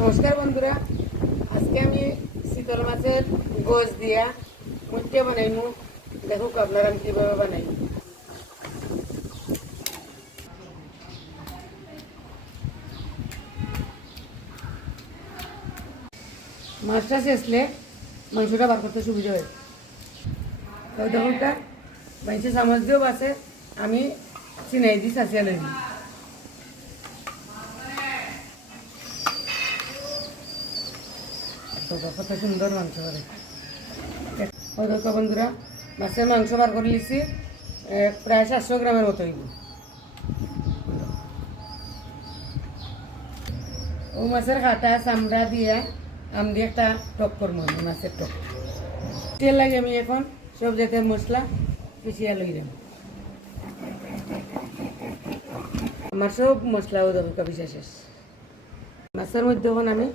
নমস্কার বন্ধুরা। আজকে আমি শীতল মাছের গোস দিয়া মুটে বানাইমু। দেখুক আপনারা আমি কীভাবে বানাই। মাছটা শেষলে মাংসটা বার করতে সুবিধা হয়। দেখুনটা মাংসের চামচ দিয়েও বাসে আমি চিনাই দিই, চাচিয়া লই কত সুন্দর মাংস করে। ওই দেখো বন্ধুরা মাছের মাংস বার করে এ, প্রায় সাতশো গ্রামের মতো হইব। ও মাছের কাটা চামড়া দিয়ে আম দিয়ে একটা টক করব মাছের টক। তেল লাগে আমি এখন সব জাতের মশলা পিছিয়ে লই যাম আমার সব মশলা ও দরকার পিছা শেষ। মাছের মধ্যে আমি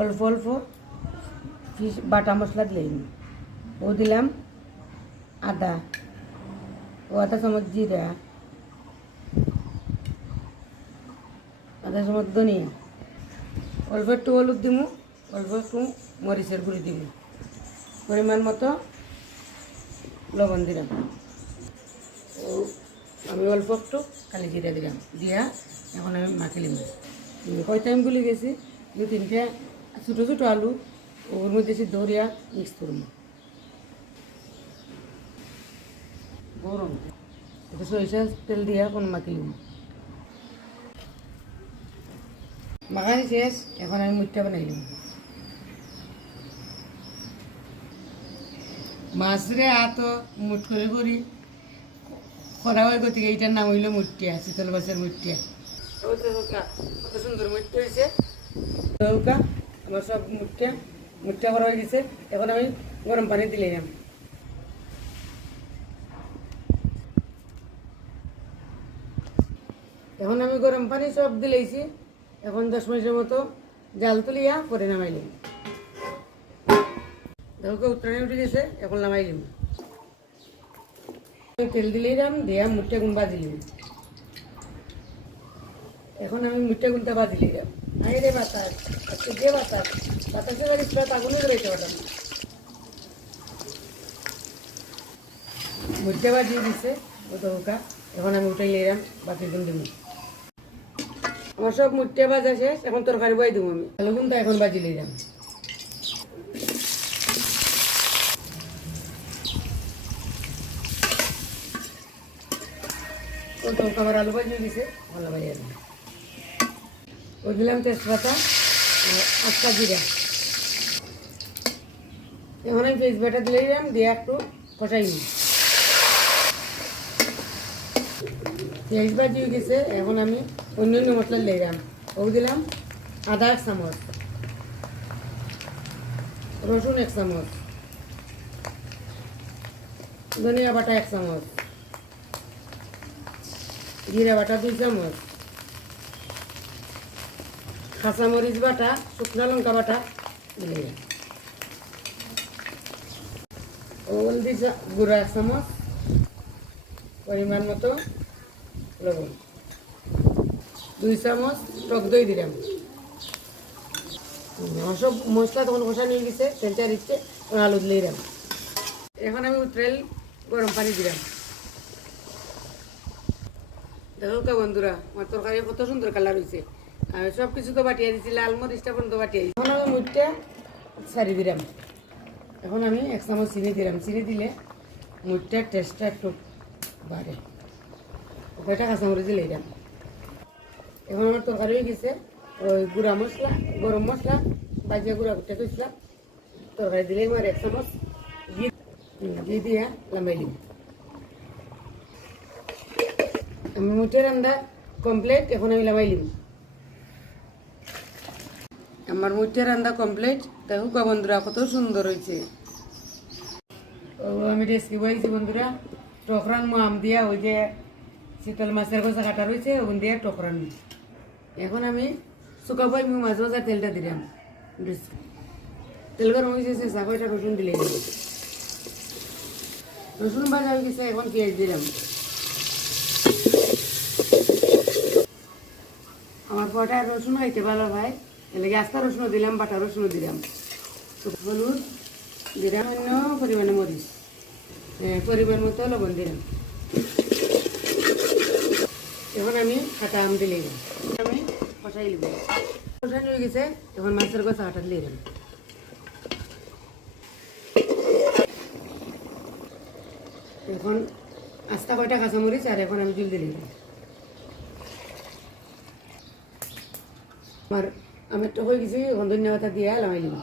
অল্প অল্প ফিশ, বাটা মশলা দিলাম ও দিলাম আদা। ও আদা চামচ জিরা। আদা চামচ ধনিয়া। অল্প একটু হলুদ দিমু, অল্প একটু মরিচের গুঁড়ি দিমু। পরিমাণ মতো লবণ দিলাম। ও, আমি অল্প একটু কালি জিরা দিলাম। দিয়া এখন আমি মাখিলিম কয়টা আমি বলে গেছি? দু তিনটে, ছোটো ছোটো আলু ওর মধ্যে সিদ্ধ করিয়া মিক্স করব। গরম। এটা সরিষা তেল দিয়া কোন মাখিলিম মাখানি শেষ এখন আমি মুঠটা বানাইলাম মাছরে আত মুঠ করে করি। খরা হয় গতিকে এইটার নাম হইল মুঠিয়া শীতল মাছের মুঠিয়া কত সুন্দর মুঠি হয়েছে আমার সব মুঠটা মুঠটা করা হয়ে গেছে, এখন আমি গরম পানি দিলে যাম এখন আমি গরম পানি সব দিলেইছি এখন দশ মিনিটের মতো জাল তুলিয়া পরে নামাইলিম দেখো উত্তরাণে উঠে গেছে, এখন নামাইলিম তেল দিলাম দিয়া মুঠটা গুণ বাজিলিম এখন আমি মুঠটা গুণটা বাজিলিম আই বাতাস আজকে যে বাতাস মুঠটা বাজিয়ে দিছে ও তো হুকা এখন আমি উঠে নিলাম বাকি গুণ দিব আমার সব মুঠটা বাজা শেষ এখন তরকারি বাই দেবো আমি আলু গুণটা এখন বাজি নিলাম ও তো আলু বাজি দিছে ভালো বাজি আছে ও দিলাম তেজপাতা আটটা জিরা। এখন আমি তেজপাতা দিলে দিলাম, দিয়ে একটু কষাই নিই। পেঁয়াজ ভাজি হয়ে গেছে, এখন আমি অন্য অন্য মশলা দিলাম। ও দিলাম আদা এক চামচ, রসুন এক চামচ, ধনিয়া বাটা এক চামচ, জিরা বাটা দুই চামচ। কাঁচামরিচ বাটা, শুকনা লঙ্কা বাটা দিলে হলদি গুঁড়া এক চামচ, পরিমাণ মতো লবণ। দুই চামচ টক দই দিলাম। সব মশলা তখন কষা নিয়ে গেছে তেলটা দিচ্ছে আলু দিলে দিলাম। এখন আমি উতরাইল গরম পানি দিলাম। দেখো বন্ধুরা, আমার তরকারি কত সুন্দর কালার হয়েছে আমি সব কিছু তো বাটিয়ে দিচ্ছি লাল মরিচটা পর্যন্ত বাটিয়ে দিচ্ছি এখন আমি মুঠটা সারি দিলাম। এখন আমি এক চামচ চিনি দিলাম। চিনি দিলে মুঠটার টেস্টটা একটু বাড়ে। ওটা কাঁচামরিচ দিলে দিলাম এখন আমার তরকারি হয়ে গেছে। ওই গুঁড়া মশলা, গরম মশলা বাজিয়া গুঁড়া করতে কইছিলাম। তরকারি দিলে আমার এক চামচ ঘি ঘি দিয়া লাম্বাই দিম আমি মুঠে রান্না কমপ্লিট এখন আমি লামাই লিম আমার মুঠে রান্না কমপ্লিট গা বন্ধুরা, কত সুন্দর হয়েছে। আমি রেসিপি বইছি বন্ধুরা। টকরান আম দিয়া, ওই যে শীতল মাছের গোছা কাটা রয়েছে ওখান দিয়ে টকরান এখন আমি শুকা পাই আমি মাছ ভাজা তেলটা দিলাম। তেল গরম হয়েছে চেঁচা কয়টা রসুন দিলে রসুন ভাজা হয়ে গেছে, এখন পেঁয়াজ দিলাম। আমার পটা রসুন খাইতে ভালো ভাই এলাকা আস্তা রসুনও দিলাম, বাটা রসুনও দিলাম। হলুদ দিলাম, অন্য পরিমাণে মরিচ। পরিমাণ মতো লবণ দিলাম। এখন আমি কাটা আম দিলে আমি কষাই লিব। কষাই হয়ে গেছে, এখন মাছের কথা হাঁটা দিয়ে দিলাম। এখন আস্তা কয়টা কাঁচামরিচ আর এখন আমি জল দিলাম। আমার আমের তো হয়ে গেছে এখন ধন্যবাদ দিয়ে লামাই নিব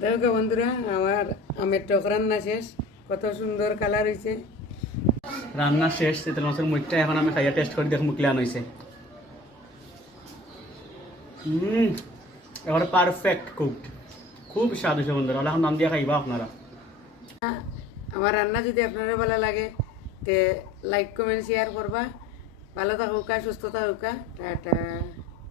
দেখো বন্ধুরা আমার আমের টক রান্না শেষ কত সুন্দর কালার হয়েছে রান্না শেষ শীতল মাছের মুখটা এখন আমি খাইয়া টেস্ট করে দেখো মুখলে আনছে হুম এবার পারফেক্ট কুকড খুব স্বাদ হয়েছে বন্ধুরা এখন নাম দিয়ে খাইবা আপনারা। আমার রান্না যদি আপনারা ভালো লাগে তে লাইক কমেন্ট শেয়ার করবা। ভালো থাকুকা সুস্থ থাকুকা টাটা।